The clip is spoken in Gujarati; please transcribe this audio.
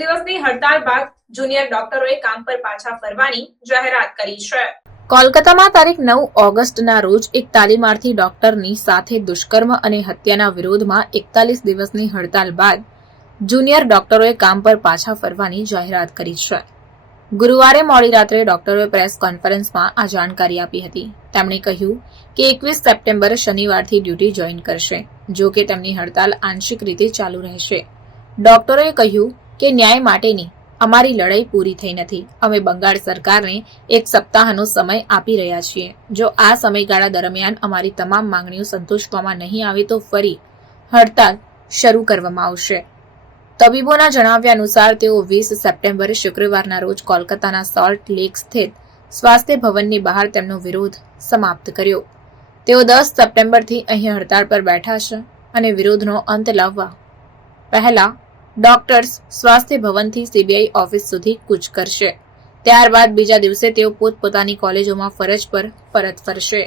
દિવસની હડતાલ બાદ જુનિયર ડોક્ટરોએ કામ પર પાછા ફરવાની જાહેરાત કરી છે. કોલકાતામાં તારીખ નવ ઓગસ્ટના રોજ એક તાલીમાર્થી ડોક્ટરની સાથે દુષ્કર્મ અને હત્યાના વિરોધમાં એકતાલીસ દિવસની હડતાલ બાદ જુનિયર ડોક્ટરોએ કામ પર પાછા ફરવાની જાહેરાત કરી છે. ગુરુવારે મોડી રાત્રે ડોક્ટરોએ પ્રેસ કોન્ફરન્સમાં આ જાણકારી આપી હતી. તેમણે કહ્યું કે એકવીસ સપ્ટેમ્બર શનિવારથી ડ્યુટી જોઈન કરશે, જો કે તેમની હડતાલ આંશિક રીતે ચાલુ રહેશે. ડોક્ટરોએ કહ્યું કે ન્યાય માટેની અમારી લડાઈ પૂરી થઈ નથી. અમે બંગાળ સરકારને એક સપ્તાહનો સમય આપી રહ્યા છીએ. જો આ સમયગાળા દરમિયાન અમારી તમામ માંગણીઓ સંતોષવામાં નહીં આવે તો ફરી હડતાલ શરૂ કરવામાં આવશે. તબીબોના જણાવ્યા અનુસાર તેઓ વીસ સપ્ટેમ્બરે શુક્રવારના રોજ કોલકાતાના સોલ્ટ લેક સ્થિત સ્વાસ્થ્ય ભવનની બહાર તેમનો વિરોધ સમાપ્ત કર્યો. તેઓ દસ સપ્ટેમ્બરથી અહીં હડતાળ પર બેઠા છે અને વિરોધનો અંત લાવવા પહેલા ડોક્ટર્સ સ્વાસ્થ્ય ભવનથી સીબીઆઈ ઓફિસ સુધી કૂચ કરશે. ત્યારબાદ બીજા દિવસે તેઓ પોતપોતાની કોલેજોમાં ફરજ પર પરત ફરશે.